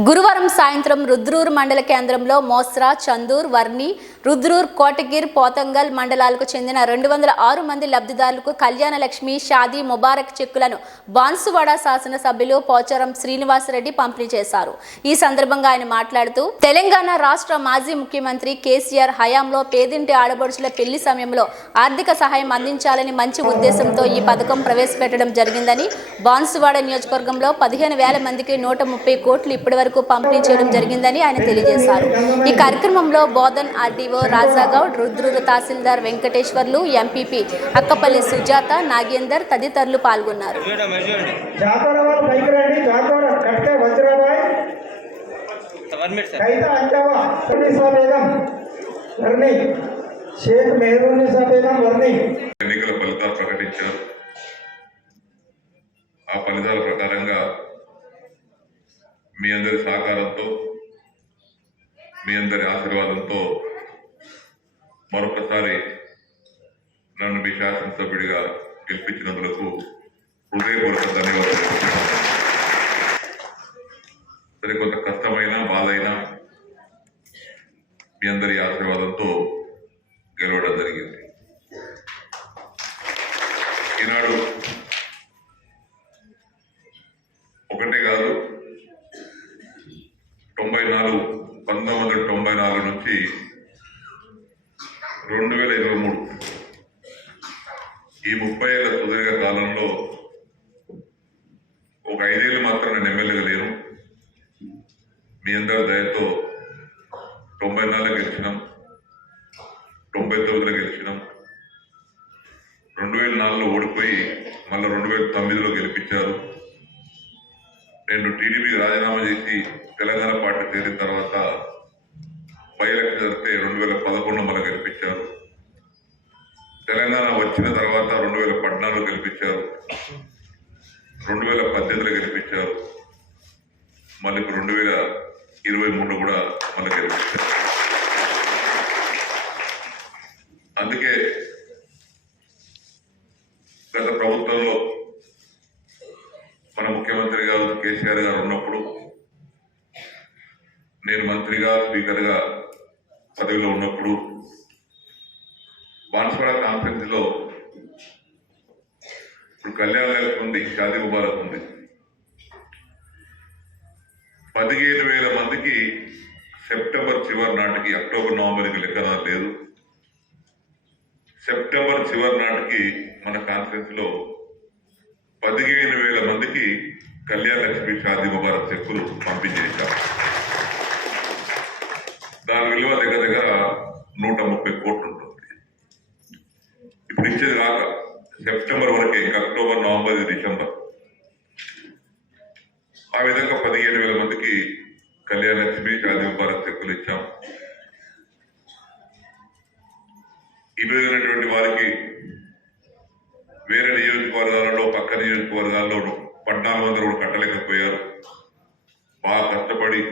గురువారం సాయంత్రం రుద్రూరు మండల కేంద్రంలో మోస్రా చందూర్ వర్ని రుద్రూర్ కోటగిర్ పోతంగల్ మండలాలకు చెందిన రెండు వందల ఆరు మంది లబ్ధిదారులకు కళ్యాణ లక్ష్మి షాదీ ముబారక్ చెక్కులను బాన్సువాడ శాసనసభ్యులు పోచారం శ్రీనివాసరెడ్డి పంపిణీ చేశారు. ఈ సందర్భంగా ఆయన మాట్లాడుతూ తెలంగాణ రాష్ట్ర మాజీ ముఖ్యమంత్రి కేసీఆర్ హయాంలో పేదింటి ఆడబడుచుల పెళ్ళి సమయంలో ఆర్థిక సహాయం అందించాలని మంచి ఉద్దేశంతో ఈ పథకం ప్రవేశపెట్టడం జరిగిందని బాన్సువాడ నియోజకవర్గంలో పదిహేను వేల మందికి నూట ముప్పై కోట్లు ఇప్పటి వరకు పంపిణీ చేయడం జరిగిందని ఆయన తెలియజేశారు. ఈ కార్యక్రమంలో బోధన్ ఆర్డీఓ రాజాగౌడ్ రుద్రూరు తహసీల్దార్ వెంకటేశ్వర్లు ఎంపీపీ అక్కపల్లి సుజాత నాగేందర్ తదితరులు పాల్గొన్నారు. ఎన్నికల ఫలితాలు ప్రకటించారు. ఆ ఫలితాల ప్రకారంగా మీ అందరి సహకారంతో మీ అందరి ఆశీర్వాదంతో మరొకసారి నన్ను మీ శాసనసభ్యుడిగా గెలిపించినందుకు హృదయపూర్వక ధన్యవాదాలు. సరే కొంత కష్టమైన బాలైన మీ అందరి ఆశీర్వాదంతో గెలవడం జరిగింది. ఈనాడు ఒకటే కాదు తొంభై నాలుగు పంతొమ్మిది వందల తొంభై నాలుగు నుంచి రెండు వేల ఇరవై మూడు. ఈ ముప్పై ఏళ్ళ సుదీర్ఘ కాలంలో ఒక ఐదేళ్ళు మాత్రం నేను ఎమ్మెల్యేగా లేను. మీ అందరి దయతో తొంభై నాలుగు గెలిచినాం తొంభై తొమ్మిదిలో గెలిచినాం. రెండు వేల నాలుగులో ఓడిపోయి మళ్ళీ రెండు వేల తొమ్మిదిలో గెలిపించారు. నేను టీడీపీ రాజీనామా చేసి తెలంగాణ పార్టీ చేరిన తర్వాత బై ఎలక్షన్ జరిగితే రెండు వేల పదకొండు మళ్ళీ గెలిపించారు తెలంగాణ వచ్చిన తర్వాత రెండు వేల పద్నాలుగు గెలిపించారు. రెండు వేల పద్దెనిమిదిలో గెలిపించారు. మళ్ళీ రెండు వేల ఇరవై మూడు కూడా మళ్ళీ గెలిపించారు. అందుకే గత ప్రభుత్వంలో మన ముఖ్యమంత్రి గారు కేసీఆర్ గారు ఉన్నప్పుడు నేను మంత్రిగా స్పీకర్గా పదవిలో ఉన్నప్పుడు బాన్స్వాడ కాన్ఫరెన్స్లో ఇప్పుడు కళ్యాణ్ లక్ష్మి ఉంది షాదీ ముబారక్ ఉంది. పదిహేను వేల మందికి సెప్టెంబర్ చివరి నాటికి అక్టోబర్ నవంబర్కి లెక్కన లేదు. సెప్టెంబర్ చివరి నాటికి మన కాన్ఫరెన్స్లో పదిహేను వేల మందికి కళ్యాణ్ లక్ష్మి షాదీ ముబారక్ చెక్కులు పంపించేశారు. దాని విలువ దగ్గర దగ్గర నూట ముప్పై కోట్లు ఉంటుంది ఇప్పుడు ఇచ్చేది కాక సెప్టెంబర్ వరకే అక్టోబర్ నవంబర్ డిసెంబర్. ఆ విధంగా పదిహేను వేల మందికి కళ్యాణ లక్ష్మి షాదీ ముబారక్ చెక్కులు ఇచ్చాం. ఈ వారికి వేరే నియోజకవర్గాలలో పక్క నియోజకవర్గాల్లో పద్నాలుగు వందలు కూడా కట్టలేకపోయారు. బాగా కష్టపడి